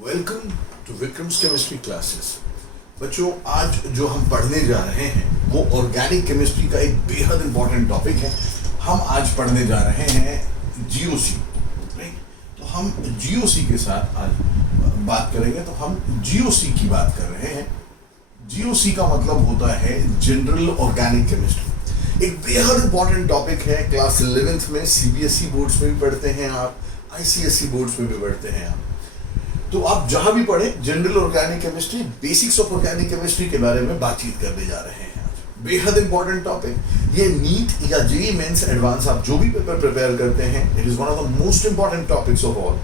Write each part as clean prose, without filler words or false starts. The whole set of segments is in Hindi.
Welcome to Vikram's chemistry classes. बच्चों, आज जो हम पढ़ने जा रहे हैं वो ऑर्गेनिक केमिस्ट्री का एक बेहद इंपॉर्टेंट टॉपिक है। हम आज पढ़ने जा रहे हैं जीओसी, राइट। तो हम जीओसी के साथ आज बात करेंगे। तो हम जीओसी की बात कर रहे हैं। जीओसी का मतलब होता है जनरल ऑर्गेनिक केमिस्ट्री। एक बेहद इंपॉर्टेंट टॉपिक है। क्लास 11th में सीबीएसई बोर्ड्स में भी पढ़ते हैं आप, आईसीएसई बोर्ड्स में भी पढ़ते हैं आप। तो आप जहां भी पढ़े general organic chemistry, basics of organic chemistry के बारे में बातचीत करने जा रहे हैं आज। बेहद इंपॉर्टेंट टॉपिक। ये नीट या जेईई मेंस एडवांस आप जो भी पेपर प्रिपेयर करते हैं, it is one of the most important topics of all.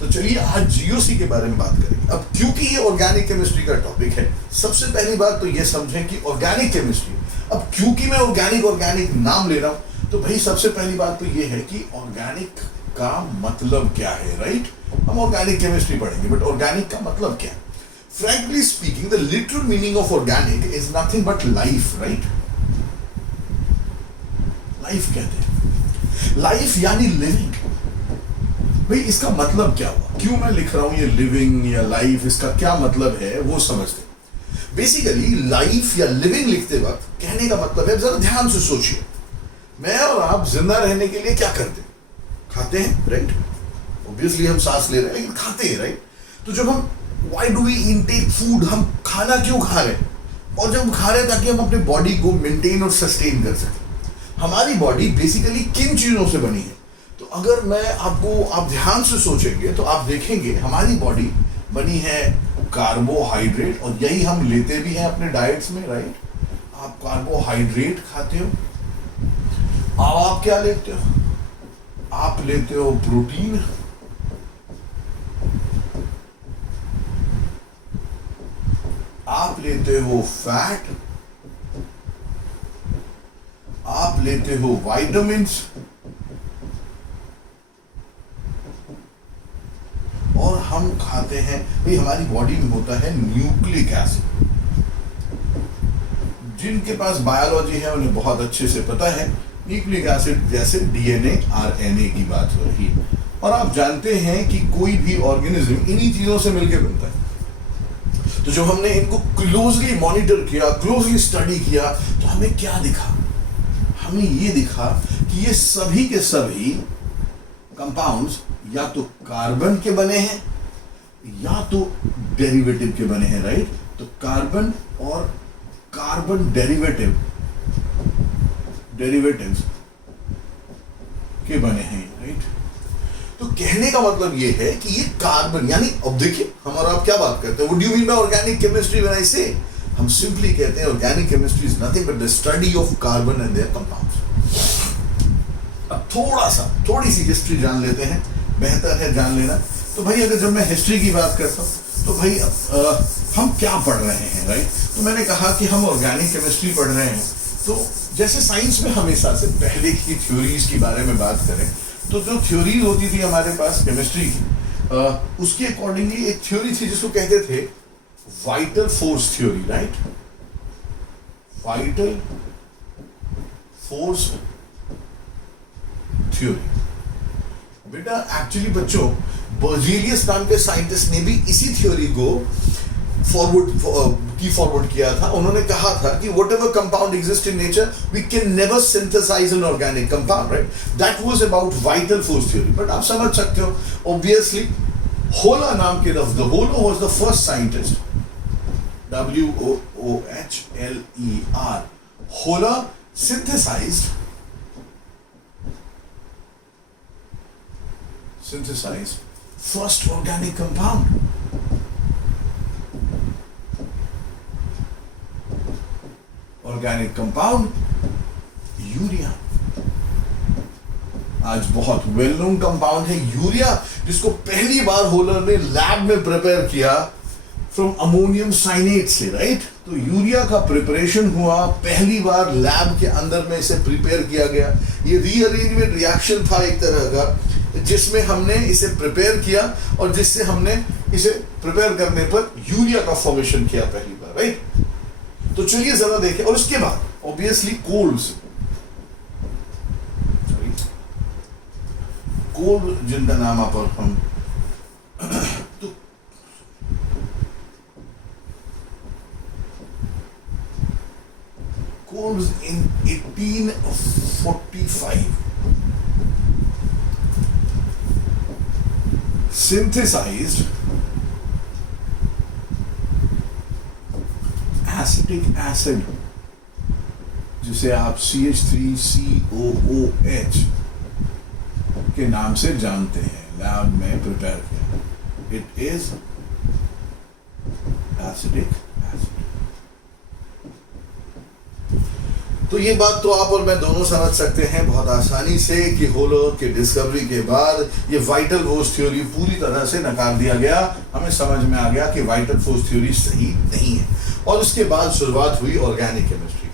तो चलिए आज जीओसी के बारे में बात करेंगे। अब क्योंकि ये ऑर्गेनिक केमिस्ट्री का टॉपिक है, सबसे पहली बात तो ये समझें कि ऑर्गेनिक केमिस्ट्री, अब क्योंकि मैं ऑर्गेनिक नाम ले रहा हूं, तो भाई सबसे पहली बात तो ये है कि ऑर्गेनिक का मतलब क्या है, राइट। हम ऑर्गेनिक केमिस्ट्री पढ़ेंगे, बट ऑर्गेनिक का मतलब क्या है? Frankly speaking, the literal meaning of organic is nothing but life, right. Life कहते हैं, लाइफ यानी लिविंग। भाई इसका मतलब क्या हुआ, क्यों मैं लिख रहा हूं ये लिविंग या लाइफ, इसका क्या मतलब है वो समझते। बेसिकली लाइफ या लिविंग लिखते वक्त कहने का मतलब है, जरा ध्यान से सोचिए, मैं और आप जिंदा रहने के लिए क्या करते हैं? खाते हैं, राइट। ऑब्वियसली हम सांस ले रहे हैं, लेकिन खाते हैं, राइट। तो जब हम why do we intake food, हम खाना क्यों खा रहे हैं? और जब हम खा रहे हैं ताकि हम अपने बॉडी को मेंटेन और सस्टेन कर सकें। हमारी बॉडी बेसिकली किन चीजों से बनी है? तो अगर मैं आप ध्यान से सोचेंगे तो आप देखेंगे हमारी बॉडी बनी है कार्बोहाइड्रेट, और यही हम लेते भी हैं अपने डाइट्स में, राइट। आप कार्बोहाइड्रेट खाते हो। अब आप क्या लेते हो? आप लेते हो प्रोटीन, आप लेते हो फैट, आप लेते हो विटामिन्स, और हम खाते हैं, भाई हमारी बॉडी में होता है न्यूक्लिक एसिड। जिनके पास बायोलॉजी है उन्हें बहुत अच्छे से पता है, न्यूक्लिक एसिड जैसे डीएनए आरएनए की बात हो रही है। और आप जानते हैं कि कोई भी ऑर्गेनिज्म इन्हीं चीजों से मिलकर बनता है। तो जब हमने इनको क्लोजली मॉनिटर किया, क्लोजली स्टडी किया, तो हमें क्या दिखा? हमें ये दिखा कि ये सभी के सभी कंपाउंड्स या तो कार्बन के बने हैं या तो डेरिवेटिव के बने हैं, राइट। तो कार्बन और कार्बन डेरिवेटिव्स के बने हैं, राइट। तो कहने का मतलब ये है कि ये कार्बन, यानी अब देखिए हम और आप क्या बात करते हैं, what do you mean by organic chemistry when I से? हम सिंपली कहते हैं organic chemistry is nothing but the study of carbon and there compounds. अब थोड़ी सी हिस्ट्री जान लेते हैं, बेहतर है जान लेना। तो भाई अगर जब मैं हिस्ट्री की बात करता हूँ तो भाई हम क्या पढ़ रहे हैं, राइट। तो मैंने कहा कि हम ऑर्गेनिक केमिस्ट्री पढ़ रहे हैं। तो जैसे साइंस में हमेशा से पहले की थ्योरीज के बारे में बात करें, तो जो थ्योरीज होती थी हमारे पास केमिस्ट्री की, उसके अकॉर्डिंगली एक थ्योरी थी जिसको कहते थे vital force theory, right. Vital force theory. बेटा एक्चुअली बच्चों, बर्जीलियस नाम के साइंटिस्ट ने भी इसी थ्योरी को फॉरवर्ड किया था। उन्होंने कहा था कि whatever compound exists in nature, we can never synthesize an organic compound, right? That was about vital force theory. But आप समझ सकते हो, obviously, होला नाम के लफ्ज, होला was the first scientist, WOOHLER. होला synthesized first organic compound. Organic compound urea. आज बहुत वेल नोन कंपाउंड है यूरिया, जिसको पहली बार होलर ने लैब में प्रिपेयर किया फ्रॉम अमोनियम साइनेट से, राइट। तो यूरिया का प्रिपरेशन हुआ पहली बार लैब के अंदर में, इसे प्रिपेयर किया गया। ये रीअरेंजमेंट रिएक्शन था एक तरह का, जिसमें हमने इसे प्रिपेयर किया और जिससे हमने इसे प्रिपेयर करने पर यूरिया का फॉर्मेशन किया पहली बार, राइट। तो चलिए जरा देखें। और उसके बाद ऑब्वियसली कोल जिनका नाम आप और हम तो evolves in 1845. Synthesized acetic acid, जिसे आप CH3COOH के नाम से जानते हैं, लैब में प्रिपेयर किया। It is acidic acid. तो ये बात तो आप और मैं दोनों समझ सकते हैं बहुत आसानी से कि होलोक की डिस्कवरी के बाद ये वाइटल फोर्स थ्योरी पूरी तरह से नकार दिया गया। हमें समझ में आ गया कि वाइटल फोर्स थ्योरी सही नहीं है, और उसके बाद शुरुआत हुई ऑर्गेनिक केमिस्ट्री की।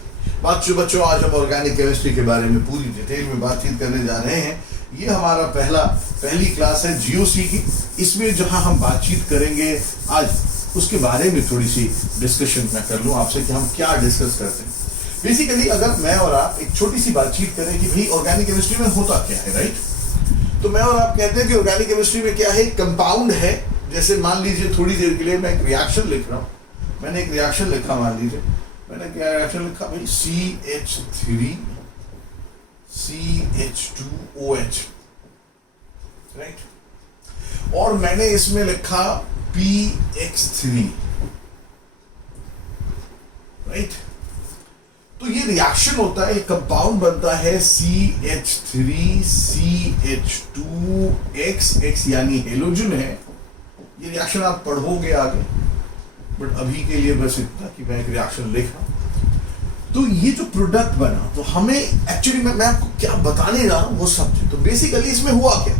बच्चों आज हम ऑर्गेनिक केमिस्ट्री के बारे में पूरी डिटेल में बातचीत करने जा रहे हैं। ये हमारा पहली क्लास है जीओसी की। इसमें जहां हम बातचीत करेंगे आज, उसके बारे में थोड़ी सी डिस्कशन मैं कर लूं आपसे कि हम क्या डिस्कस करते हैं। बेसिकली अगर मैं और आप एक छोटी सी बातचीत करें कि भाई ऑर्गेनिक केमिस्ट्री में होता क्या है, राइट? तो मैं और आप कहते हैं कि ऑर्गेनिक केमिस्ट्री में क्या है, कंपाउंड है। जैसे मान लीजिए थोड़ी देर के लिए मैं एक रिएक्शन लिख रहा हूं, मैंने एक रिएक्शन लिखा, मान लीजिए मैंने क्या रिएक्शन लिखा भाई, CH3CH2OH, राइट? और मैंने इसमें लिखा PX3, राइट? तो ये रिएक्शन होता है, कंपाउंड बनता है CH3CH2X, X यानी हेलोजन है। ये रिएक्शन आप पढ़ोगे आगे, बट अभी के लिए बस इतना कि मैं एक रिएक्शन लिखा। तो ये जो प्रोडक्ट बना, तो हमें एक्चुअली मैं आपको क्या बताने जा रहा हूं वो समझे। तो बेसिकली इसमें हुआ क्या,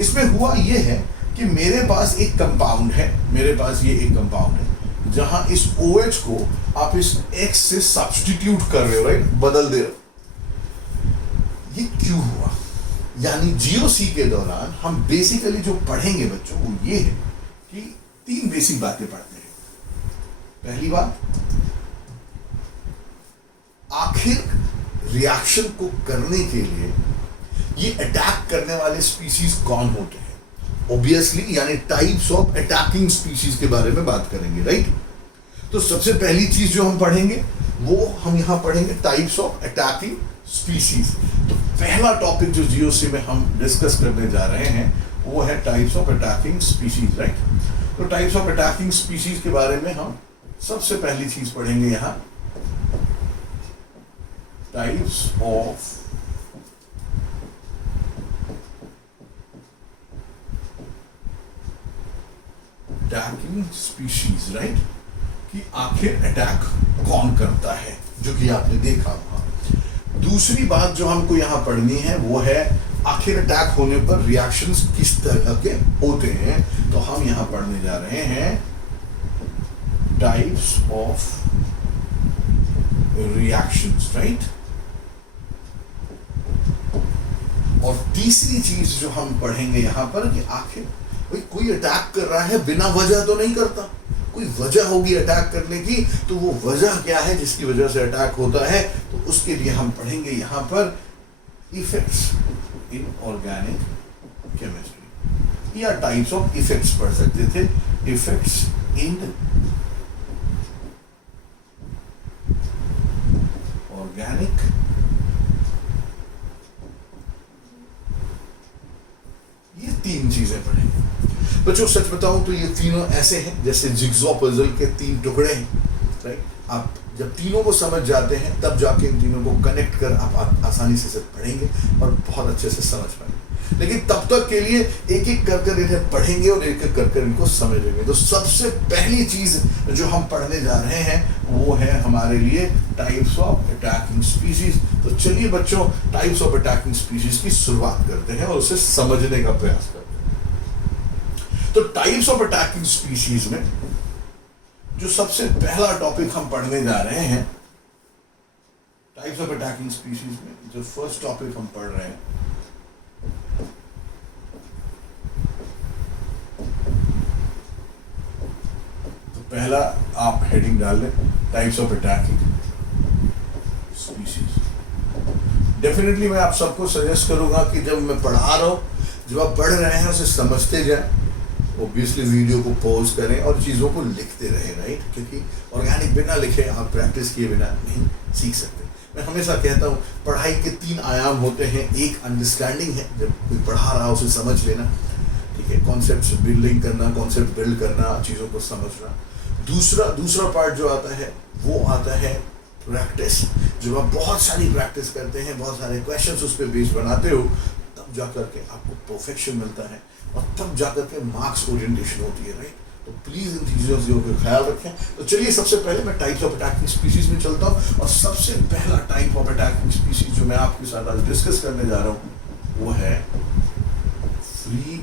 इसमें हुआ ये है कि मेरे पास एक कंपाउंड है, मेरे पास ये एक कंपाउंड है जहां इस OH को आप इस X से सब्स्टिट्यूट कर रहे हो, राइट? बदल दे रहे हो। ये क्यों हुआ? यानी जीओसी के दौरान हम बेसिकली जो पढ़ेंगे बच्चों वो ये है कि 3 बेसिक बातें पढ़ते हैं। पहली बात, आखिर रिएक्शन को करने के लिए ये अटैक करने वाले स्पीशीज कौन होते हैं, ऑब्वियसली, यानी टाइप्स ऑफ अटैकिंग स्पीशीज के बारे में बात करेंगे, राइट? तो सबसे पहली चीज जो हम पढ़ेंगे वो हम यहां पढ़ेंगे टाइप्स ऑफ अटैकिंग स्पीशीज। तो पहला टॉपिक जो जीओसी में हम डिस्कस करने जा रहे हैं वो है types of attacking species, right? तो टाइप्स ऑफ अटैकिंग स्पीशीज के बारे में हम सबसे पहली चीज पढ़ेंगे यहां, types of attacking species, right? कि आखिर अटैक कौन करता है, जो कि आपने देखा वहां। दूसरी बात जो हमको यहां पढ़नी है वो है आखिर अटैक होने पर रिएक्शंस किस तरह के होते हैं। तो हम यहां पढ़ने जा रहे हैं टाइप्स ऑफ रिएक्शंस, राइट? और तीसरी चीज जो हम पढ़ेंगे यहां पर कि आखिर भाई कोई अटैक कर रहा है बिना वजह तो नहीं करता, कोई वजह होगी अटैक करने की। तो वो वजह क्या है जिसकी वजह से अटैक होता है, तो उसके लिए हम पढ़ेंगे यहां पर इफेक्ट्स इन ऑर्गेनिक केमिस्ट्री, या टाइप्स ऑफ इफेक्ट्स पढ़ सकते थे, इफेक्ट्स इन ऑर्गेनिक ये 3 चीजें पढ़ेंगे बच्चों। सच बताऊं तो ये तीनों ऐसे हैं जैसे जिगजॉ पजल के 3 टुकड़े हैं, राइट? आप जब तीनों को समझ जाते हैं तब जाके इन तीनों को कनेक्ट कर आप आसानी से पढ़ेंगे और बहुत अच्छे से समझ पाएंगे। लेकिन तब तक के लिए एक एक कर इन्हें पढ़ेंगे और एक एक कर इनको समझेंगे। तो सबसे पहली चीज जो हम पढ़ने जा रहे हैं वो है हमारे लिए टाइप्स ऑफ अटैकिंग स्पीशीज। तो चलिए बच्चों, टाइप्स ऑफ अटैकिंग स्पीशीज की शुरुआत करते हैं और उसे समझने का प्रयास करते हैं। तो टाइप्स ऑफ अटैकिंग स्पीशीज में जो सबसे पहला टॉपिक हम पढ़ने जा रहे हैं, टाइप्स ऑफ अटैकिंग स्पीशीज में जो फर्स्ट टॉपिक हम पढ़ रहे हैं तो पहला आप हेडिंग डाल लें, types of attacking species. Definitely मैं आप सबको सजेस्ट करूंगा कि जब मैं पढ़ा रहा हूं, जब आप पढ़ रहे हैं उसे समझते जाएं, ऑब्वियसली वीडियो को पॉज करें और चीज़ों को लिखते रहें, राइट? क्योंकि ऑर्गेनिक बिना लिखे आप प्रैक्टिस किए बिना नहीं सीख सकते। मैं हमेशा कहता हूँ पढ़ाई के 3 आयाम होते हैं। एक अंडरस्टैंडिंग है, जब कोई पढ़ा रहा उसे समझ लेना, ठीक है, कॉन्सेप्ट बिल्डिंग करना, कॉन्सेप्ट बिल्ड करना, चीज़ों को समझना। दूसरा पार्ट जो आता है वो आता है प्रैक्टिस। जब आप बहुत सारी प्रैक्टिस करते हैं, बहुत सारे क्वेश्चंस उस पर बेस बनाते हो, तब जाकर के आपको परफेक्शन मिलता है और तब जाकर के मार्क्स ओरिएंटेशन होती है, राइट। तो प्लीज़ इन चीज़ों का ख्याल रखें। तो चलिए सबसे पहले मैं टाइप्स ऑफ अटैकिंग स्पीसीज में चलता हूँ और सबसे पहला टाइप ऑफ अटैकिंग स्पीसीज जो मैं आपके साथ आज डिस्कस करने जा रहा हूँ वो है फ्री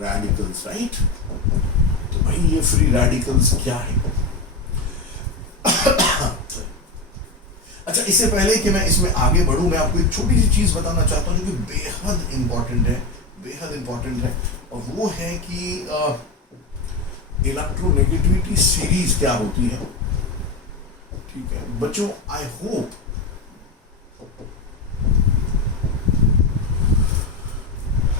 रेडिकल्स, राइट। तो भाई ये फ्री रेडिकल्स क्या है? अच्छा, इससे पहले कि मैं इसमें आगे बढ़ूं, मैं आपको एक छोटी सी चीज बताना चाहता हूं जो कि बेहद इंपॉर्टेंट है, और वो है कि इलेक्ट्रोनेगेटिविटी सीरीज क्या होती है। ठीक है बच्चों, आई होप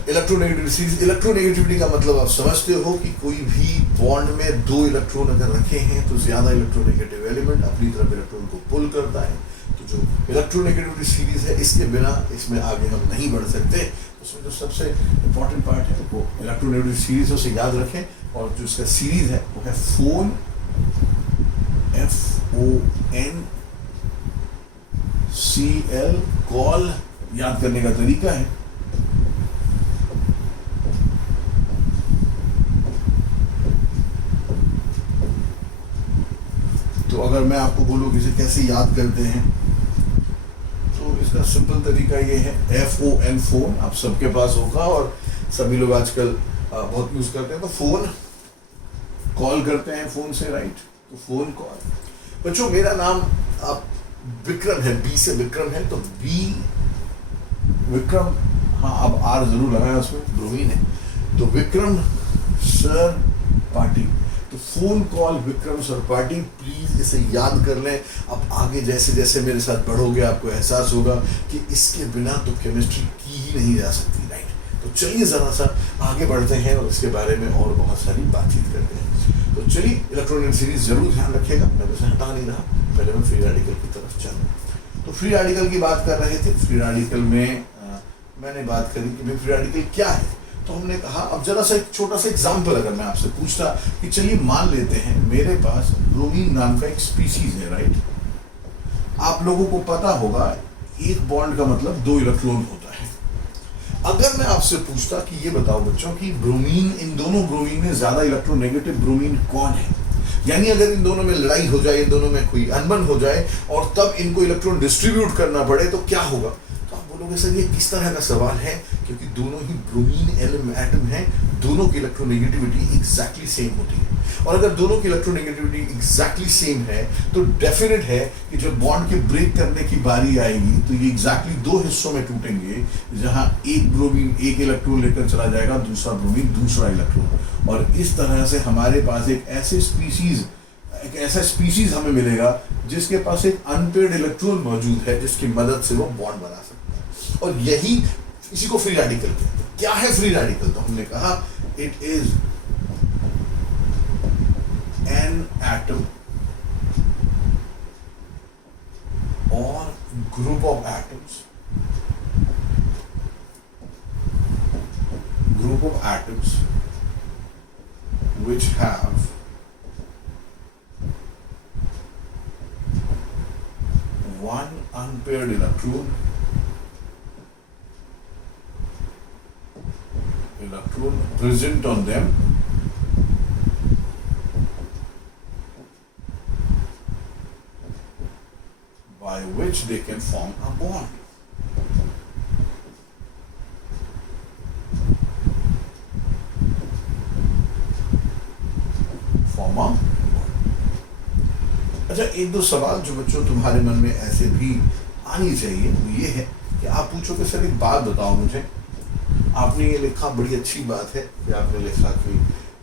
इलेक्ट्रोनेगेटिविटी का मतलब आप समझते हो कि कोई भी बॉन्ड में 2 इलेक्ट्रॉन अगर रखे हैं तो ज्यादा इलेक्ट्रोनेगेटिव एलिमेंट अपनी तरफ इलेक्ट्रॉन को पुल करता है। तो जो इलेक्ट्रोनेगेटिविटी सीरीज है, इसके बिना इसमें आगे हम नहीं बढ़ सकते। उसमें जो सबसे इंपॉर्टेंट पार्ट है वो इलेक्ट्रोनेगेटिविटी सीरीज है, उसे याद रखें। और जो इसका सीरीज है वो है फोन, FON CL, कॉल याद करने का तरीका है। तो अगर मैं आपको बोलूं कि इसे कैसे याद करते हैं, तो इसका सिंपल तरीका ये है, FON फोन आप सबके पास होगा और सभी लोग आजकल बहुत यूज करते हैं। तो फोन, कॉल करते हैं फोन से, राइट। तो फोन कॉल। बच्चों मेरा नाम आप विक्रम है, बी से विक्रम है, तो बी विक्रम, हाँ अब R जरूर लगाया उसमें, ब्रोमीन है। तो विक्रम सर पाटिल, तो फोन कॉल विक्रम सरपाटी, प्लीज इसे याद कर लें। अब आगे जैसे जैसे मेरे साथ बढ़ोगे आपको एहसास होगा कि इसके बिना तो केमिस्ट्री की ही नहीं जा सकती, राइट। तो चलिए जरा सा आगे बढ़ते हैं और इसके बारे में और बहुत सारी बातचीत करते हैं। तो चलिए इलेक्ट्रॉनिक सीरीज जरूर ध्यान रखिएगा, मैं वैसे हटा नहीं रहा, पहले मैं फ्री रेडिकल की तरफ चलूँ। तो फ्री रेडिकल की बात कर रहे थे। फ्री रेडिकल में मैंने बात करी कि भाई फ्री रेडिकल क्या है। तो हमने कहा अब जरा सा एक छोटा सा एग्जाम्पल अगर मैं आपसे पूछता कि चलिए मान लेते हैं मेरे पास ब्रोमीन नाम का एक स्पीसीज है, राइट। आप लोगों को पता होगा एक बॉन्ड का मतलब 2 इलेक्ट्रॉन होता है। अगर मैं आपसे पूछता कि ये बताओ बच्चों कि ब्रोमीन, इन दोनों ब्रोमीन में ज्यादा इलेक्ट्रोनेगेटिव ब्रोमीन कौन है, यानी अगर इन दोनों में लड़ाई हो जाए, इन दोनों में कोई अनबन हो जाए और तब इनको इलेक्ट्रॉन डिस्ट्रीब्यूट करना पड़े तो क्या होगा। तो आप बोलोगे सर ये किस तरह का सवाल है, क्योंकि दोनों ही ब्रोमीन एटम हैं, दोनों की इलेक्ट्रोनेगेटिविटी एग्जैक्टली सेम होती है। और अगर दोनों की इलेक्ट्रोनेगेटिविटी एग्जैक्टली सेम है तो डेफिनेट है कि जब बॉन्ड के ब्रेक करने की बारी आएगी तो ये एग्जैक्टली 2 हिस्सों में टूटेंगे, जहां एक ब्रोमीन एक इलेक्ट्रॉन लेकर चला जाएगा, दूसरा ब्रोमीन दूसरा इलेक्ट्रॉन। और इस तरह से हमारे पास एक ऐसा स्पीसीज हमें मिलेगा जिसके पास एक अनपेयर्ड इलेक्ट्रॉन मौजूद है, जिसकी मदद से वो बॉन्ड बना सकता है। और यही इसी को फ्री रेडिकल कहते हैं। क्या है फ्री रेडिकल? तो हमने कहा it is an atom or group of atoms which have one unpaired electron present on them by which they can form a bond. अच्छा, एक दो सवाल जो बच्चों तुम्हारे मन में ऐसे भी आनी चाहिए वो ये है कि आप पूछोगे सर एक बात बताओ मुझे, आपने ये लिखा, बड़ी अच्छी बात है कि आपने लिखा कि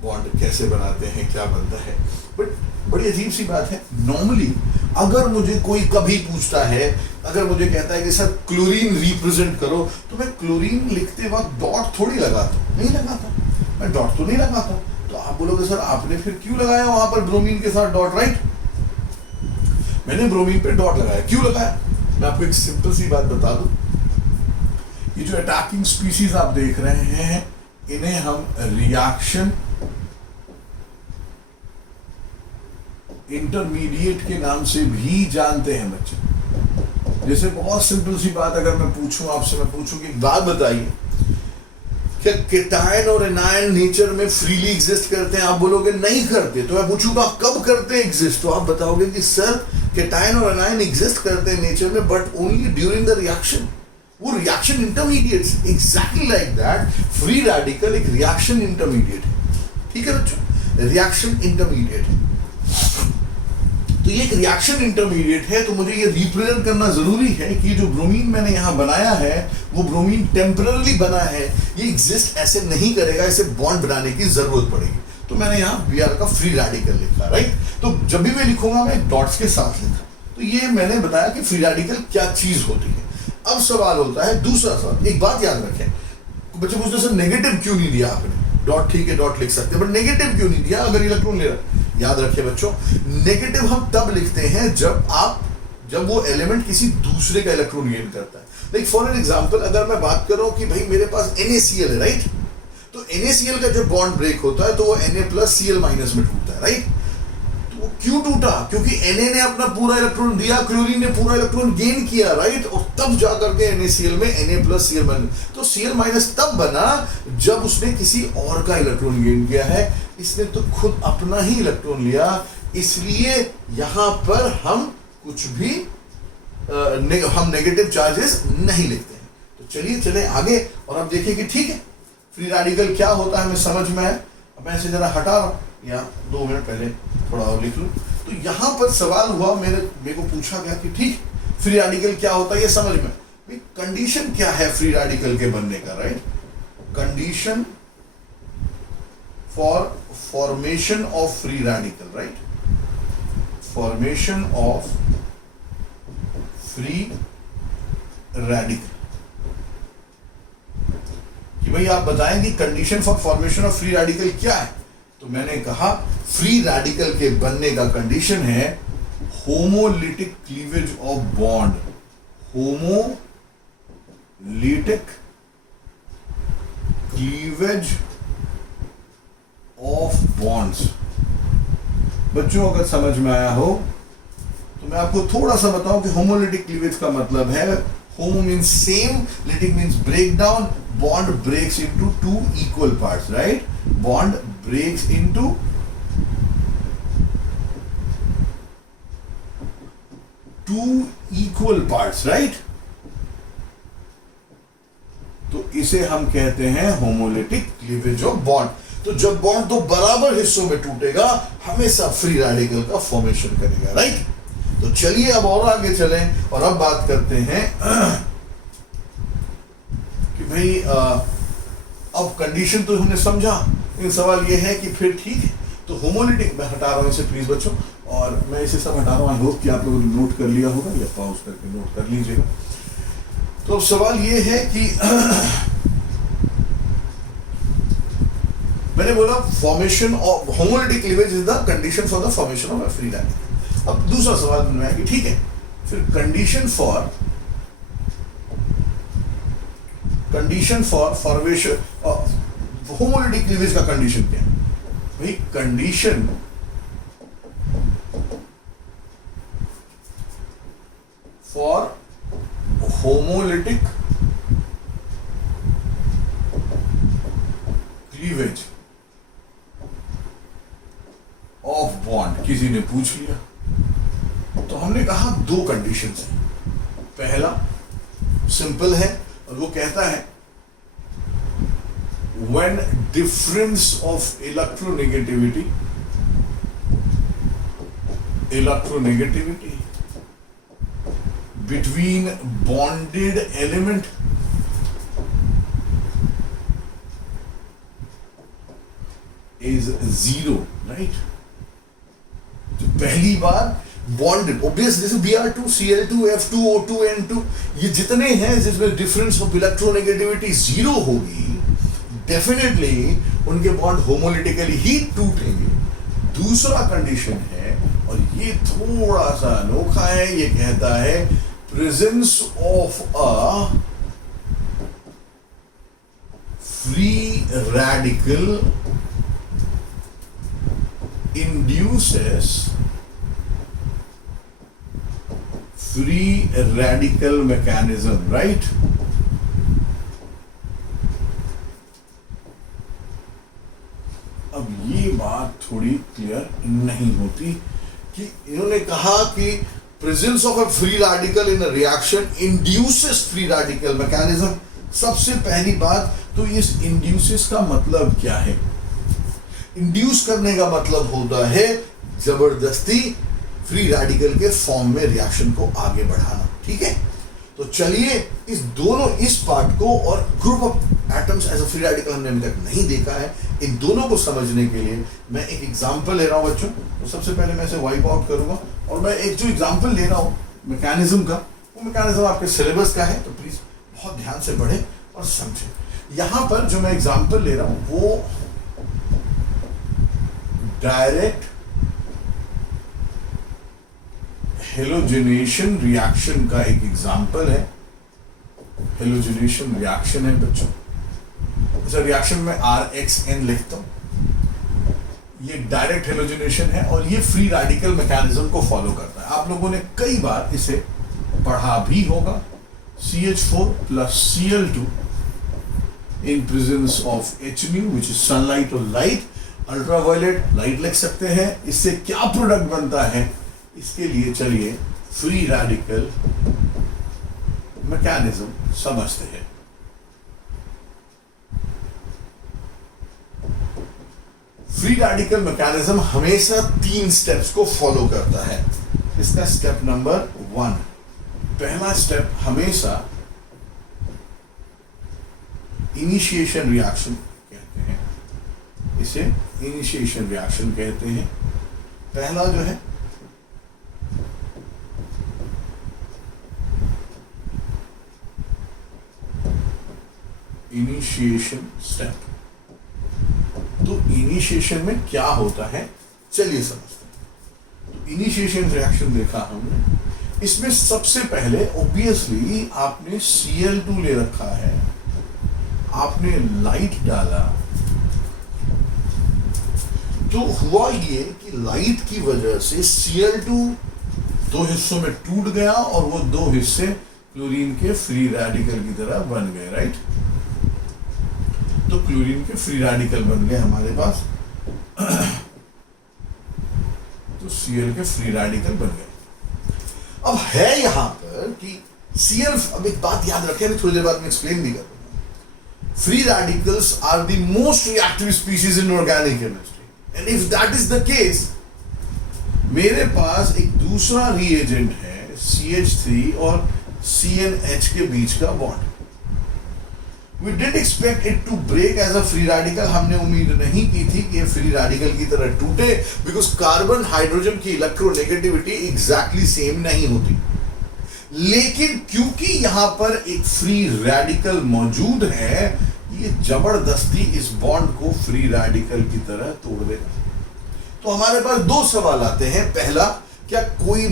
बॉन्ड कैसे बनाते हैं, क्या बनता है, बट बड़ी अजीब सी बात है। नॉर्मली अगर मुझे कोई कभी पूछता है, अगर मुझे कहता है कि सर क्लोरीन रिप्रेजेंट करो, तो मैं क्लोरीन लिखते वक्त डॉट थोड़ी लगाता, नहीं लगाता, मैं डॉट तो नहीं लगाता। तो आप बोलोगे सर आपने फिर क्यों लगाया वहां पर ब्रोमीन के साथ डॉट, राइट। मैंने ब्रोमीन पे डॉट लगाया, क्यों लगाया? मैं आपको एक सिंपल सी बात बता दूं, ये जो अटैकिंग स्पीसीज आप देख रहे हैं इन्हें हम रिएक्शन इंटरमीडिएट के नाम से भी जानते हैं बच्चे। जैसे बहुत सिंपल सी बात अगर मैं पूछूं आपसे, मैं पूछूं कि एक बात बताइए, क्या केटायन और एनायन नेचर में फ्रीली एग्जिस्ट करते हैं? आप बोलोगे नहीं करते। तो मैं पूछूंगा कब करते हैं एग्जिस्ट? तो आप बताओगे कि सर केटायन और एनायन एग्जिस्ट करते हैं नेचर में but only during the reaction. वो reaction intermediates, exactly like that free radical एक रिएक्शन इंटरमीडिएट है। ठीक है बच्चों, रिएक्शन इंटरमीडिएट है। तो ये एक रिएक्शन इंटरमीडिएट है, तो मुझे ये रिप्रेजेंट करना जरूरी है कि जो ब्रोमीन मैंने यहां बनाया है वो ब्रोमीन टेम्पररी बना है, ये एग्जिस्ट ऐसे नहीं करेगा, इसे बॉन्ड बनाने की जरूरत पड़ेगी। तो मैंने यहाँ Br का फ्री रेडिकल लिखा, राइट। तो जब भी मैं लिखूंगा मैं डॉट्स के साथ लिखा। तो ये मैंने बताया कि फ्री रेडिकल क्या चीज होती है। अब सवाल होता है दूसरा सवाल, एक बात याद रखें, बच्चे पूछते सर नेगेटिव क्यों नहीं दिया आपने? डॉट ठीक है, डॉट लिख सकते हैं, बट नेगेटिव क्यों नहीं दिया अगर इलेक्ट्रॉन ले रहा? याद रखिए बच्चों, नेगेटिव हम तब लिखते हैं जब वो एलिमेंट किसी दूसरे का इलेक्ट्रॉन गेन करता है। लाइक फॉर एन एग्जांपल, अगर मैं बात करूं कि भाई मेरे पास NaCl है, राइट, तो NaCl का जो बॉन्ड ब्रेक होता है तो वो Na+Cl- में टूटता है, राइट। तो वो क्यों टूटा? क्योंकि Na ने अपना पूरा इलेक्ट्रॉन दिया, क्लोरीन ने पूरा इलेक्ट्रॉन गेन किया, राइट, और तब जाकर के NaCl में Na+Cl बना। तो Cl- तब बना जब उसने किसी और का इलेक्ट्रॉन गेन किया है, इसने तो खुद अपना ही इलेक्ट्रॉन लिया, इसलिए यहां पर हम कुछ भी हम नेगेटिव चार्जेस नहीं लिखते हैं। तो चलिए चले आगे और अब देखिए कि ठीक है फ्री रेडिकल क्या होता है, हमें समझ में आया। अब मैं इसे जरा हटा रहा हूं या 2 मिनट पहले थोड़ा और लिख लूं। तो यहां पर सवाल हुआ, मेरे को पूछा गया कि ठीक फ्री रेडिकल क्या होता है, ये समझ में भाई कंडीशन क्या है फ्री रेडिकल के बनने का, right. Condition for formation of free radical, right, formation of free radical, कि भाई आप बताएंगे condition for formation of free radical क्या है। तो मैंने कहा फ्री रेडिकल के बनने का कंडीशन है homolytic cleavage of bond, homolytic cleavage of bonds. बच्चों अगर समझ में आया हो तो मैं आपको थोड़ा सा बताऊं कि होमोलिटिक क्लीवेज का मतलब है, homo means same, lytic means break down, bond breaks into 2 equal parts, right, bond breaks into 2 equal parts, right. तो इसे हम कहते हैं होमोलिटिक क्लीवेज ऑफ बॉन्ड। तो जब बॉन्ड दो बराबर हिस्सों में टूटेगा हमेशा फ्री रेडिकल का फॉर्मेशन करेगा, राइट। तो चलिए अब और आगे चलें और अब बात करते हैं कि भाई अब कंडीशन तो हमने समझा, लेकिन सवाल यह है कि फिर ठीक है तो होमोलिटिक, मैं हटा रहा हूं इसे प्लीज बच्चों, और मैं इसे सब हटा रहा हूं, आई होप कि आप लोगों ने नोट कर लिया होगा या पॉज करके नोट कर लीजिएगा। तो अब सवाल यह है कि मैंने बोला formation of homolytic cleavage is the condition for the formation of free radical. अब दूसरा सवाल में है कि ठीक है फिर condition for formation homolytic cleavage का कंडीशन क्या है भाई? Condition for homolytic cleavage of bond किसी ने पूछ लिया, तो हमने कहा 2 कंडीशंस हैं। पहला सिंपल है और वो कहता है when difference of electronegativity between bonded element is 0, right. तो पहली बार बॉन्डेड ऑब्वियस, जैसे Br2 Cl2 F2 O2 N2 ये जितने हैं जिसमें डिफरेंस ऑफ इलेक्ट्रोनेगेटिविटी 0 होगी, डेफिनेटली उनके बॉन्ड होमोलिटिकली ही टूटेंगे। दूसरा कंडीशन है और ये थोड़ा सा अनोखा है, ये कहता है presence of a free radical induces free radical mechanism, right? अब ये बात थोड़ी क्लियर नहीं होती कि इन्होंने कहा कि presence of a free radical in a reaction induces free radical mechanism. सबसे पहली बात तो इस इंड्यूसेस का मतलब क्या है? इंड्यूस करने का मतलब होता है जबरदस्ती फ्री रेडिकल के फॉर्म में रिएक्शन को आगे बढ़ाना, ठीक है? तो चलिए इस पार्ट को और group of atoms as a free radical हमने अभी तक नहीं देखा है, इन दोनों को समझने के लिए मैं एक एग्जांपल ले रहा हूं बच्चों। तो सबसे पहले मैं इसे वाइप आउट करूंगा और मैं एक जो एग्जांपल ले रहा हूं मैकेनिज्म का, वो मैकेनिज्म आपके सिलेबस का है, तो प्लीज बहुत ध्यान से पढ़ें और समझें। यहां पर जो मैं एग्जांपल ले रहा हूं वो डायरेक्ट हेलोजिनेशन रिएक्शन का एक एग्जांपल है। हेलोजिनेशन रिएक्शन है बच्चों। अच्छा, रिएक्शन में RXN लिखता हूं, ये डायरेक्ट हेलोजिनेशन है और ये फ्री रेडिकल मैकेनिज्म को फॉलो करता है। आप लोगों ने कई बार इसे पढ़ा भी होगा। CH4 plus Cl2 in presence of Hν which is sunlight और light, अल्ट्रावायलेट लाइट लिख सकते हैं। इससे क्या प्रोडक्ट बनता है, इसके लिए चलिए फ्री रेडिकल मैकेनिज्म समझते हैं। फ्री रेडिकल मैकेनिज्म हमेशा 3 स्टेप्स को फॉलो करता है। इसका स्टेप नंबर 1, पहला स्टेप हमेशा इनिशिएशन रिएक्शन कहते हैं, इसे इनिशिएशन रिएक्शन कहते हैं। पहला जो है इनिशिएशन स्टेप। तो इनिशिएशन में क्या होता है चलिए समझते हैं। तो इनिशिएशन रिएक्शन देखा हमने, इसमें सबसे पहले ऑब्वियसली आपने Cl2 ले रखा है, आपने लाइट डाला, तो हुआ ये कि लाइट की वजह से Cl2 2 हिस्सों में टूट गया और वो 2 हिस्से क्लोरीन के फ्री रेडिकल की तरह बन गए, राइट? तो क्लोरीन के फ्री रेडिकल बन गए हमारे पास, तो Cl के फ्री रेडिकल बन गए। अब है यहां पर कि Cl, अब एक बात याद रखें, अभी थोड़ी देर बाद में एक्सप्लेन भी करूंगा। Free radicals are the most reactive species in organic chemistry, and if that is the case, मेरे पास एक दूसरा रिएजेंट है CH3 और CnH के बीच का bond. We didn't expect it to break as a free radical, हमने उम्मीद नहीं की थी कि ये फ्री रेडिकल की तरह टूटे, बिकॉज कार्बन हाइड्रोजन की इलेक्ट्रोनेगेटिविटी एग्जैक्टली सेम नहीं होती। लेकिन क्योंकि यहां पर एक फ्री रेडिकल मौजूद है, ये जबरदस्ती इस बॉन्ड को फ्री रेडिकल की तरह तोड़ देगा। तो हमारे पास 2 सवाल आते हैं। पहला, क्या कोई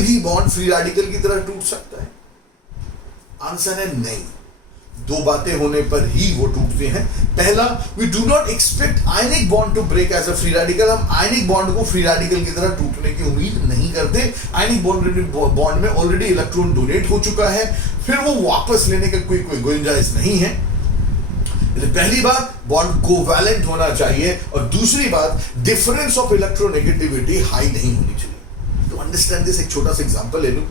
भी बॉन्ड फ्री रेडिकल की तरह टूट सकता है? आंसर है नहीं। 2 बातें होने पर ही वो टूटते हैं। पहला, we do not expect ionic bond to break as a free radical. हम आयनिक बॉन्ड को फ्री रेडिकल की तरह टूटने की उम्मीद नहीं करते। आयनिक बॉन्ड में ऑलरेडी इलेक्ट्रॉन डोनेट हो चुका है, फिर वो वापस लेने का कोई गुंजाइश नहीं है। पहली बात, बॉन्ड कोवैलेंट होना चाहिए, और दूसरी बात, डिफरेंस ऑफ इलेक्ट्रोनेगेटिविटी हाई नहीं होनी चाहिए। टू अंडरस्टैंड दिस, एक छोटा सा एग्जांपल ले लूं,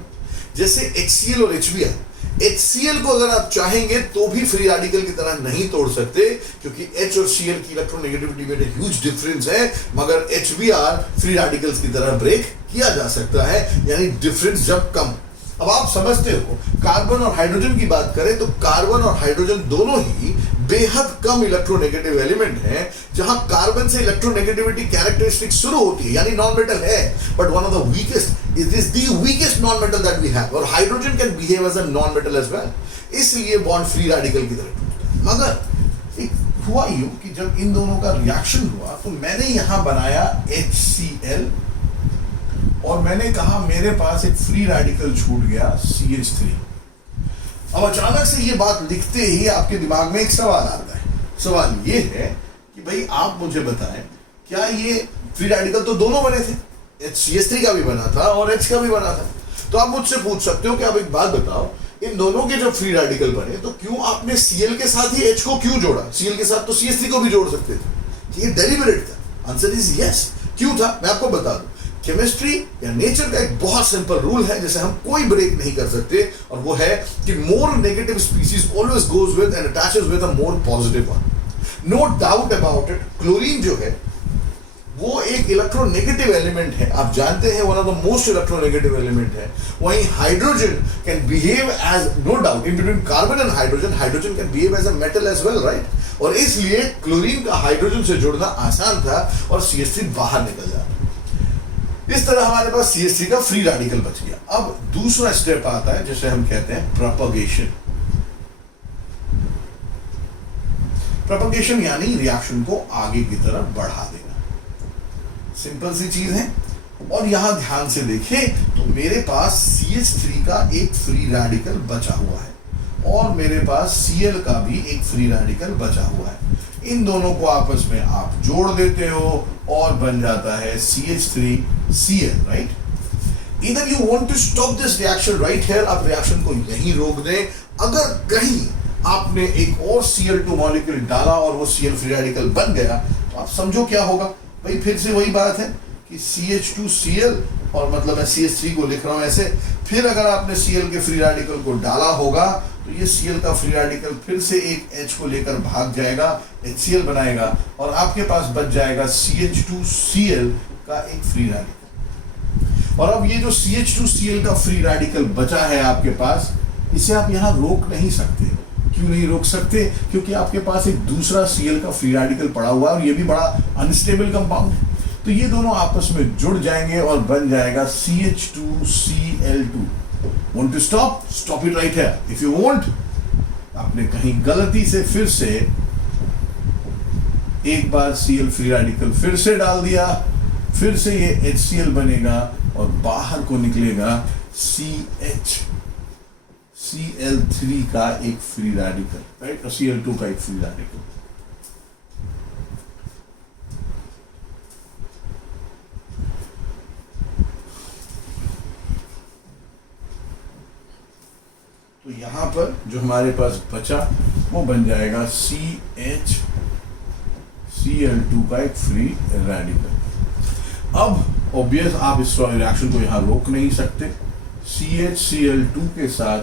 जैसे HCl और HBr। HCl को अगर आप चाहेंगे तो भी फ्री रेडिकल की तरह नहीं तोड़ सकते, क्योंकि H और Cl की इलेक्ट्रोनेगेटिविटी में एक ह्यूज डिफरेंस है, मगर HBr फ्री रेडिकल्स की तरह ब्रेक किया जा सकता है, यानी डिफरेंस जब कम। अब आप समझते हो, कार्बन और हाइड्रोजन की बात करें तो कार्बन और हाइड्रोजन दोनों ही बेहद कम इलेक्ट्रोनेगेटिव एलिमेंट हैं। जहां कार्बन से इलेक्ट्रोनेगेटिविटी कैरेक्टरिस्टिक शुरू होती है, यानी नॉन मेटल है, but one of the weakest, it is the weakest non metal that we have, और hydrogen can behave as a non metal as well, इसलिए बॉन्ड फ्री रेडिकल की तरह टूटता है। मगर एक हुआ यूं कि जब इन दोनों का रिएक्शन हुआ तो मैंने यहां बनाया HCl और मैंने कहा मेरे पास एक फ्री रेडिकल छूट गया CH3। अब अचानक से ये बात लिखते ही आपके दिमाग में एक सवाल आता है। सवाल ये है कि भाई आप मुझे बताएं, क्या ये फ्री रेडिकल तो दोनों बने थे, CH3 का भी बना था और H का भी बना था। तो आप मुझसे पूछ सकते हो कि आप एक बात बताओ, इन दोनों के जब फ्री रेडिकल बने तो क्यों आपने Cl के साथ ही H को क्यों जोड़ा? Cl के साथ तो CH3 को भी जोड़ सकते थे। ये डेलिबरेट था। Answer is yes. क्यों था? मैं आपको बता दूं। केमिस्ट्री या नेचर का एक बहुत सिंपल रूल है जिसे हम कोई ब्रेक नहीं कर सकते, और वो है कि more negative species always goes with and attaches with a more positive one. No doubt about it, chlorine जो है वो एक इलेक्ट्रोनेगेटिव एलिमेंट है, आप जानते हैं, one of the most electronegative element है। वहीं hydrogen can behave as, no doubt, in between carbon and hydrogen can behave as a metal as well, right. और इसलिए क्लोरीन का हाइड्रोजन से जुड़ना आसान था और CH3 बाहर निकल जाता। इस तरह हमारे पास CH3 का फ्री रेडिकल बच गया। अब दूसरा स्टेप आता है जिसे हम कहते हैं प्रोपगेशन। प्रोपगेशन यानी रिएक्शन को आगे की तरफ बढ़ा देना। सिंपल सी चीज है। और यहां ध्यान से देखें तो मेरे पास CH3 का एक फ्री रेडिकल बचा हुआ है और मेरे पास Cl का भी एक फ्री रेडिकल बचा हुआ है। इन दोनों को आपस में आप जोड़ देते हो और बन जाता है CH3Cl, राइट। इधर you want to stop this reaction right here, आप रिएक्शन को यहीं रोक दें। अगर कहीं आपने एक और Cl2 मॉलिक्यूल डाला और वो Cl फ्री रेडिकल बन गया तो आप समझो क्या होगा भाई। फिर से वही बात है कि CH2Cl, और मतलब मैं CH3 को लिख रहा हूं ऐसे। फिर अगर आपने Cl के फ्री रेडिकल को डाला होगा तो ये Cl का फ्री रेडिकल फिर से एक H को लेकर भाग जाएगा, HCl बनाएगा और आपके पास बच जाएगा CH2Cl का एक फ्री रेडिकल। और अब ये जो CH2Cl का फ्री रेडिकल बचा है आपके पास, इसे आप यहाँ रोक नहीं सकते। क्यों नहीं रोक सकते? क्योंकि आपके पास एक दूसरा Cl का फ्री रेडिकल पड़ा हुआ है और ये भी बड़ा अनस्टेबल कंपाउंड है। तो ये दोनों आपस में जुड़ जाएंगे और बन जाएगा CH2Cl2। Want to stop? Stop it right here. If you want, आपने कहीं गलती से फिर से एक बार Cl फ्री रेडिकल फिर से डाल दिया, फिर से ये HCl बनेगा और बाहर को निकलेगा Cl3 का एक फ्री रेडिकल, राइट, और Cl2 का एक फ्री रेडिकल। तो यहां पर जो हमारे पास बचा वो बन जाएगा Cl2 का एक फ्री रेडिकल। अब ऑब्वियस आप इस रिएक्शन को यहां रोक नहीं सकते। CHCl2 के साथ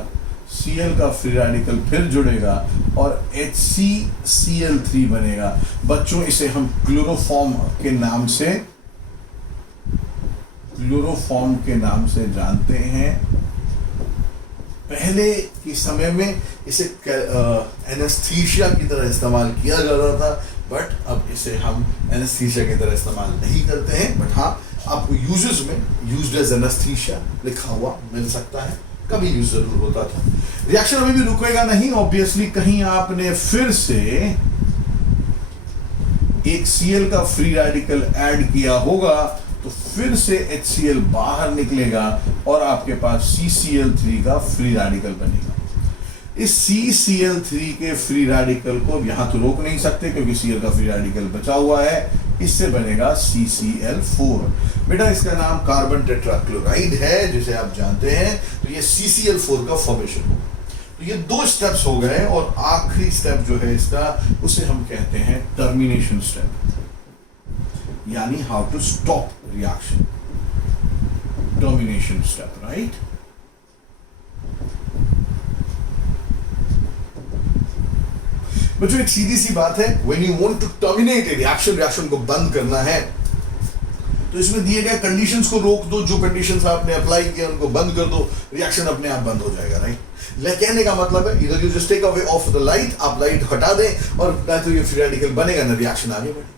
Cl का फ्री रेडिकल फिर जुड़ेगा और HCCl3 बनेगा। बच्चों इसे हम क्लोरोफॉर्म के नाम से जानते हैं। पहले के समय में इसे एनेस्थीसिया की तरह इस्तेमाल किया जाता था, बट अब इसे हम एनेस्थीसिया की तरह इस्तेमाल नहीं करते हैं। बट हाँ, आपको यूजेस में यूज्ड एज एनेस्थीसिया लिखा हुआ मिल सकता है, कभी यूज जरूर होता था। रिएक्शन अभी भी रुकेगा नहीं ऑब्वियसली। कहीं आपने फिर से एक Cl का फ्री रेडिकल ऐड किया होगा तो फिर से HCl बाहर निकलेगा और आपके पास CCl3 का फ्री रेडिकल बनेगा। इस CCl3 के फ्री रेडिकल को यहां तो रोक नहीं सकते क्योंकि Cl का फ्री रेडिकल बचा हुआ है, इससे बनेगा CCl4। बेटा इसका नाम कार्बन टेट्राक्लोराइड है जिसे आप जानते हैं। तो ये CCl4 का फॉर्मेशन होगा। तो ये दो स्टेप्स हो गए और आखिरी स्टेप जो है इसका, उसे हम कहते हैं टर्मिनेशन स्टेप, यानी how to stop reaction, termination step, right. बच्चों एक सीधी सी बात है, when you want to terminate a reaction को बंद करना है तो इसमें दिए गए कंडीशंस को रोक दो। जो कंडीशंस आपने अप्लाई किए उनको बंद कर दो, रिएक्शन अपने आप बंद हो जाएगा, राइट। कहने का मतलब है इधर you just take away off the light, आप लाइट हटा दें और ना तो ये फ्री रेडिकल बनेगा ना रिएक्शन आगे बढ़ेगा।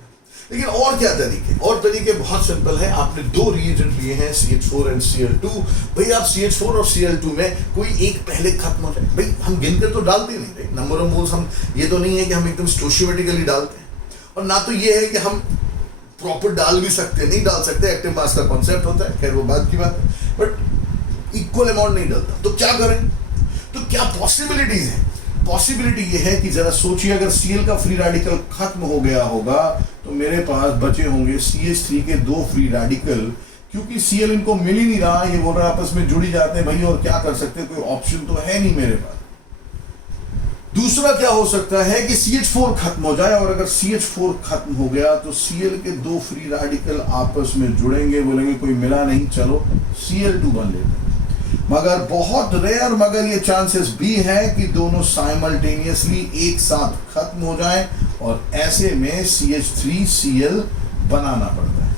लेकिन और क्या तरीके? और तरीके बहुत सिंपल है। आपने दो रिएजेंट लिए हैं CH4 एंड Cl2। भाई आप CH4 और Cl2 में कोई एक पहले खत्म हो जाए। भाई हम गिनकर तो डालते नहीं, राइट। नंबर ऑफ मोल्स हम, ये तो नहीं है कि हम एकदम स्टोशियोमेट्रिकली डालते हैं, और ना तो ये है कि हम प्रॉपर डाल भी सकते हैं, नहीं डाल सकते, एक्टिव मास का कॉन्सेप्ट होता है, खैर वो बात की बात है, बट इक्वल अमाउंट नहीं डलता। तो क्या करें? तो क्या पॉसिबिलिटीज है? पॉसिबिलिटी ये है कि जरा सोचिए, अगर Cl का फ्री रेडिकल खत्म हो गया होगा तो मेरे पास बचे होंगे CH3 के 2 फ्री रेडिकल, क्योंकि Cl इनको मिल ही नहीं रहा, ये बोल रहा आपस में जुड़ ही जाते हैं भाई, और क्या कर सकते हैं, कोई ऑप्शन तो है नहीं मेरे पास। दूसरा क्या हो सकता है कि CH4 खत्म हो जाए, और अगर CH4 खत्म हो गया तो Cl के 2 फ्री रेडिकल आपस में जुड़ेंगे, बोलेंगे कोई मिला नहीं, चलो Cl2 बन लेते हैं। मगर बहुत रेयर, मगर ये चांसेस भी है कि दोनों साइमल्टेनियसली एक साथ खत्म हो जाएं, और ऐसे में CH3Cl बनाना पड़ता है।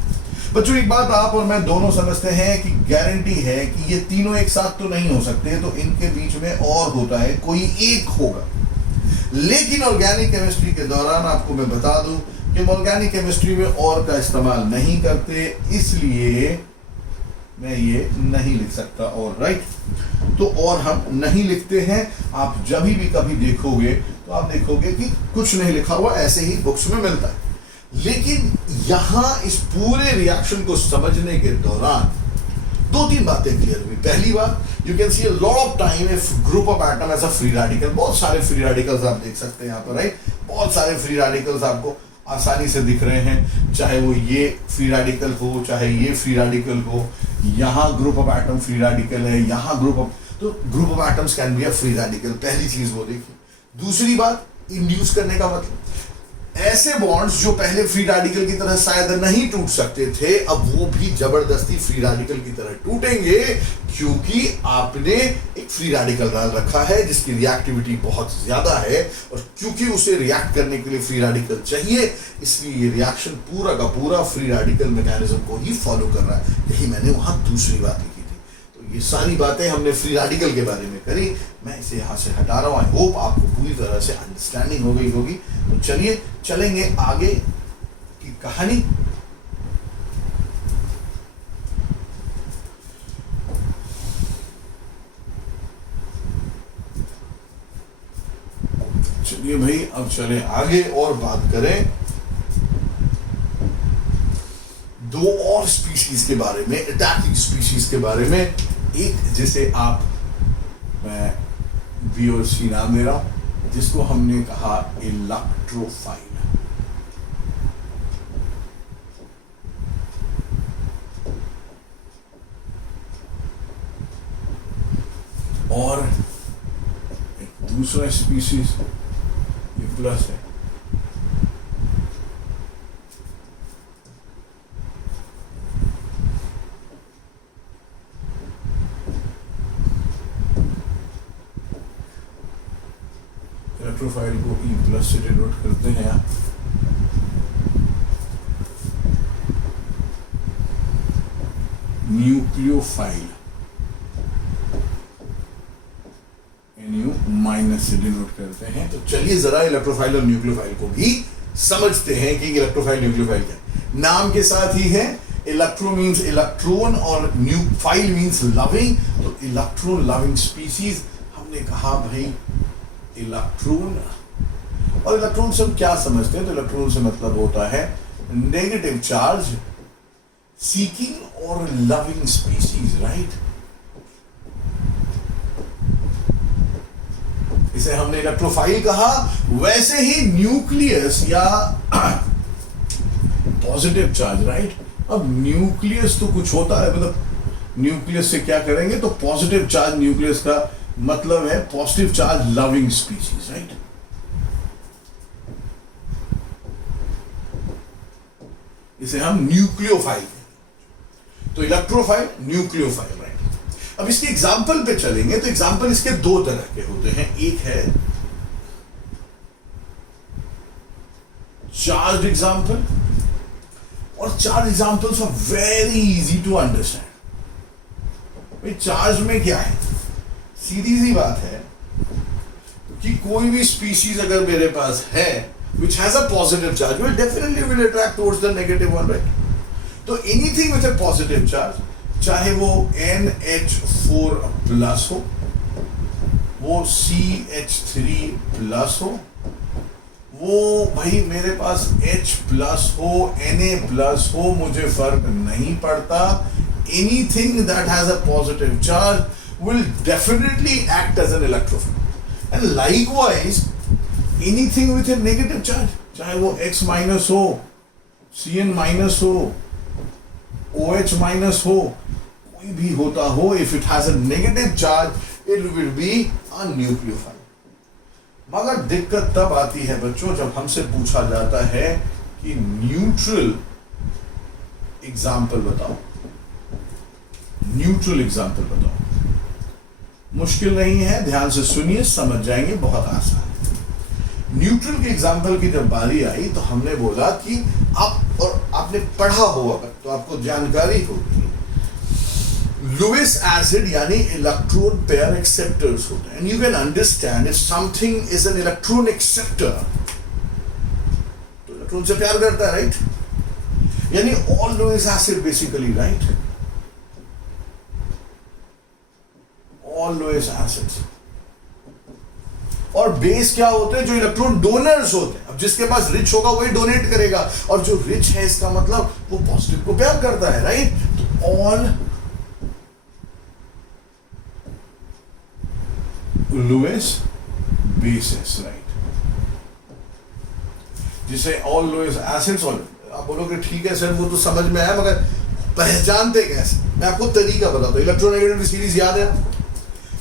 बच्चों एक बात आप और मैं दोनों समझते हैं कि गारंटी है कि ये तीनों एक साथ तो नहीं हो सकते, तो इनके बीच में और होता है, कोई एक होगा। लेकिन ऑर्गेनिक केमिस्ट्री के दौरान आपको मैं बता दूं कि ऑर्गेनिक केमिस्ट्री में और का इस्तेमाल नहीं करते, इसलिए मैं ये नहीं लिख सकता, और राइट, तो और हम नहीं लिखते हैं। आप जब भी कभी देखोगे तो आप देखोगे कि कुछ नहीं लिखा हुआ, ऐसे ही बुक्स में मिलता है। लेकिन यहां इस पूरे रिएक्शन को समझने के दौरान 2-3 बातें क्लियर हुई। पहली बात, you can see a lot of time if group of atom as a free radical, बहुत सारे फ्री रेडिकल्स आप देख सकते हैं यहाँ पर, राइट, बहुत सारे फ्री रेडिकल्स आपको आसानी से दिख रहे हैं, चाहे वो ये फ्री रेडिकल हो, चाहे ये फ्री रेडिकल हो, यहाँ group of atom free radical है, यहाँ ग्रुप ऑफ, तो group of atoms can be a free radical, पहली चीज वो देखिए। दूसरी बात, इंड्यूस करने का मतलब, ऐसे बॉन्ड्स जो पहले फ्री रेडिकल की तरह शायद नहीं टूट सकते थे, अब वो भी जबरदस्ती फ्री रेडिकल की तरह टूटेंगे, क्योंकि आपने एक फ्री रेडिकल डाल रखा है जिसकी रिएक्टिविटी बहुत ज्यादा है, और क्योंकि उसे रिएक्ट करने के लिए फ्री रेडिकल चाहिए, इसलिए ये रिएक्शन पूरा का पूरा फ्री रेडिकल मैकेनिज्म को ही फॉलो कर रहा है। यही मैंने वहां दूसरी बात लिखी थी। तो ये सारी बातें हमने फ्री रेडिकल के बारे में करी, मैं इसे यहाँ से हटा रहा हूँ। आई होप आपको पूरी तरह से अंडरस्टैंडिंग हो गई होगी। तो चलिए चलेंगे आगे की कहानी। चलिए भाई, अब चले आगे और बात करें 2 और स्पीशीज के बारे में, अटैकिंग स्पीशीज के बारे में। एक जिसे आप, मैं VOC नाम दे रहा हूं, जिसको हमने कहा इलेक्ट्रोफाइल। और एक दूसरा स्पीशीज, ये प्लस है, इलेक्ट्रोफाइल को E+ से डिनोट करते हैं आप। न्यूक्लियोफाइल NU- से डिनोट करते हैं। तो चलिए जरा इलेक्ट्रोफाइल और न्यूक्लियोफाइल को भी समझते हैं कि इलेक्ट्रोफाइल न्यूक्लियोफाइल क्या है। नाम के साथ ही है, इलेक्ट्रो मींस इलेक्ट्रॉन और न्यूक्लियोफाइल मींस लविंग। तो इलेक्ट्रॉन लविंग स्पीशीज, हमने कहा भाई इलेक्ट्रॉन, और इलेक्ट्रॉन से हम क्या समझते हैं? तो इलेक्ट्रॉन से मतलब होता है नेगेटिव चार्ज सीकिंग और लविंग स्पीशीज, राइट। इसे हमने इलेक्ट्रोफाइल कहा। वैसे ही न्यूक्लियस या पॉजिटिव चार्ज, राइट। अब न्यूक्लियस तो कुछ होता है, मतलब न्यूक्लियस से क्या करेंगे, तो पॉजिटिव चार्ज न्यूक्लियस का मतलब है positive charge loving species, right. इसे हम न्यूक्लियोफाइल, तो इलेक्ट्रोफाइल न्यूक्लियोफाइल, राइट। अब इसके एग्जाम्पल पे चलेंगे तो एग्जाम्पल इसके 2 तरह के होते हैं। एक है चार्ज एग्जाम्पल, और charge examples are very easy to understand. भाई चार्ज में क्या है, सीधी सी बात है कि कोई भी स्पीशीज अगर मेरे पास है which has a positive charge will definitely attract towards the negative one, right? तो anything with a positive charge, चाहे वो NH4+ हो, वो CH3+ हो, वो भाई मेरे पास H प्लस हो Na प्लस हो मुझे फर्क नहीं पड़ता. Anything that has a positive charge will definitely act as an electrophile. And likewise, anything with a negative charge, चाहे वो X माइनस हो, Cn माइनस हो, OH माइनस हो, कोई भी होता हो, if it has a negative charge, it will be a nucleophile. मगर दिक्कत तब आती है बच्चों जब हमसे पूछा जाता है कि न्यूट्रल एग्जाम्पल बताओ. न्यूट्रल एग्जाम्पल बताओ. मुश्किल नहीं है, ध्यान से सुनिए, समझ जाएंगे, बहुत आसान है. न्यूट्रल के एग्जाम्पल की जब बारी आई तो हमने बोला कि आप और आपने पढ़ा हो अगर तो आपको जानकारी होगी. लुईस एसिड यानी इलेक्ट्रॉन पेयर एक्सेप्टर्स होते हैं. And you can understand if something is an electron acceptor तो इलेक्ट्रॉन से प्यार करता है, राइट? यानी all Lewis acid basically, right? All Lewis acids. और बेस क्या होते हैं? जो इलेक्ट्रॉन डोनर्स होते हैं. अब जिसके पास रिच होगा वही डोनेट करेगा, और जो रिच है इसका मतलब वो पॉजिटिव को प्यार करता है, राइट? तो ऑल लुईस बेसेस, राइट? जिसे ऑल लुईस एसिड्स. और आप बोलोगे ठीक है सर वो तो समझ में आया, मगर पहचानते कैसे? मैं आपको तरीका बताता हूं. इलेक्ट्रोनेगेटिविटी सीरीज याद है?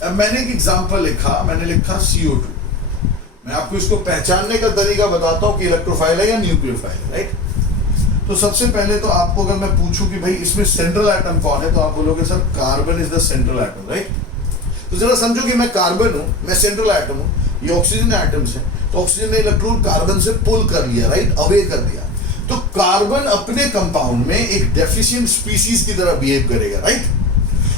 अब मैंने एक एग्जांपल लिखा, मैंने लिखा CO2. मैं आपको इसको पहचानने का तरीका बताता हूं कि इलेक्ट्रोफाइल है या न्यूक्लियोफाइल है, राइट? तो सबसे पहले तो आपको अगर मैं पूछूं कि भाई इसमें सेंट्रल एटम कौन है, तो आप बोलोगे sir carbon is the central atom, right? तो जरा समझो कि मैं कार्बन हूं, मैं सेंट्रल एटम हूं, ये ऑक्सीजन एटम्स है, तो ऑक्सीजन ने इलेक्ट्रॉन कार्बन से पुल कर लिया, राइट? अवे कर दिया. तो कार्बन अपने कंपाउंड में एक डेफिशिएंट स्पीसीज की तरह बिहेव करेगा, राइट?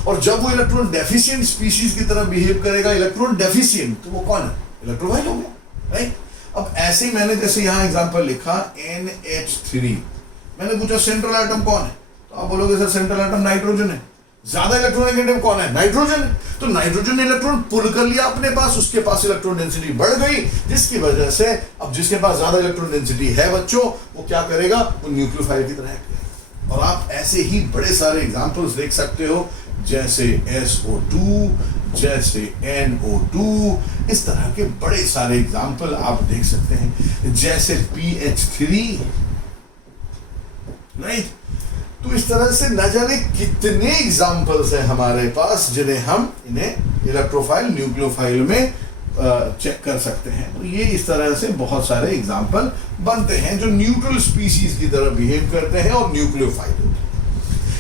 और जब वो इलेक्ट्रॉन डेफिशिएंट स्पीसीज की तरह बिहेव करेगा, इलेक्ट्रॉन डेफिशिएंट, तो वो कौन है? इलेक्ट्रोफाइल हो गया, राइट? अब ऐसे ही मैंने जैसे यहां एग्जांपल लिखा NH3. मैंने पूछा सेंट्रल एटम कौन है, तो आप बोलोगे सर सेंट्रल एटम नाइट्रोजन है. ज्यादा इलेक्ट्रोनेगेटिव कौन है? नाइट्रोजन. तो नाइट्रोजन ने इलेक्ट्रॉन पुल कर लिया अपने पास, उसके पास इलेक्ट्रॉन डेंसिटी बढ़ गई, जिसकी वजह से अब जिसके पास ज्यादा इलेक्ट्रॉन डेंसिटी है बच्चों, वो क्या करेगा? वो न्यूक्लियोफाइल की तरह एक्ट करेगा. और आप ऐसे ही बड़े सारे एग्जांपल्स देख सकते हो, जैसे SO2, जैसे NO2, इस तरह के बड़े सारे एग्जांपल आप देख सकते हैं, जैसे PH3, राइट? तो इस तरह से न जाने कितने एग्जांपल्स हैं हमारे पास जिन्हें हम इन्हें इलेक्ट्रोफाइल न्यूक्लियोफाइल में चेक कर सकते हैं. तो ये इस तरह से बहुत सारे एग्जांपल बनते हैं जो न्यूट्रल स्पीसीज की तरह बिहेव करते हैं और न्यूक्लियोफाइल होते हैं.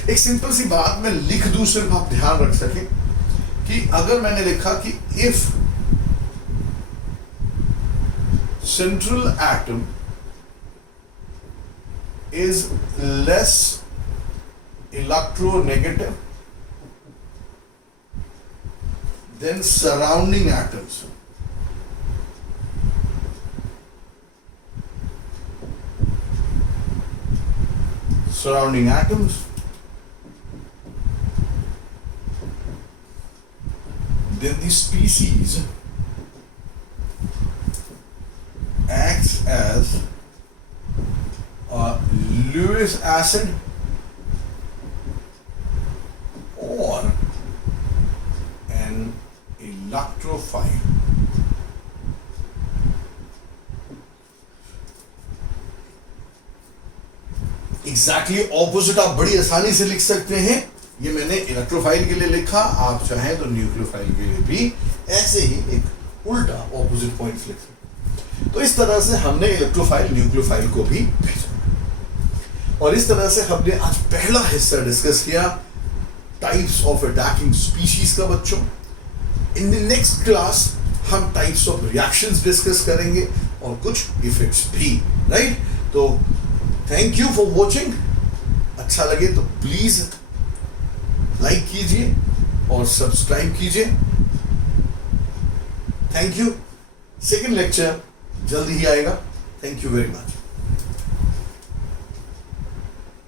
एक सिंपल सी बात मैं लिख दूं, सिर्फ आप ध्यान रख सकें कि अगर मैंने लिखा कि if central atom is less electronegative than surrounding atoms, then the species acts as a Lewis acid or an electrophile. Exactly opposite आप बड़ी आसानी से लिख सकते हैं. ये मैंने इलेक्ट्रोफाइल के लिए लिखा, आप चाहें तो न्यूक्लियोफाइल के लिए भी ऐसे ही एक उल्टा ऑपोजिट पॉइंट्स लिख सकते. तो इस तरह से हमने इलेक्ट्रोफाइल न्यूक्लियोफाइल को भी पहचाना, और इस तरह से हमने आज पहला हिस्सा डिस्कस किया टाइप्स ऑफ अटैकिंग स्पीशीज का. बच्चों इन द नेक्स्ट क्लास हम टाइप्स ऑफ रिएक्शंस डिस्कस करेंगे और कुछ इफेक्ट्स भी, राइट? तो थैंक यू फॉर वॉचिंग. अच्छा लगे तो प्लीज लाइक कीजिए और सब्सक्राइब कीजिए. Thank you. सेकंड लेक्चर जल्दी ही आएगा. Thank you very much.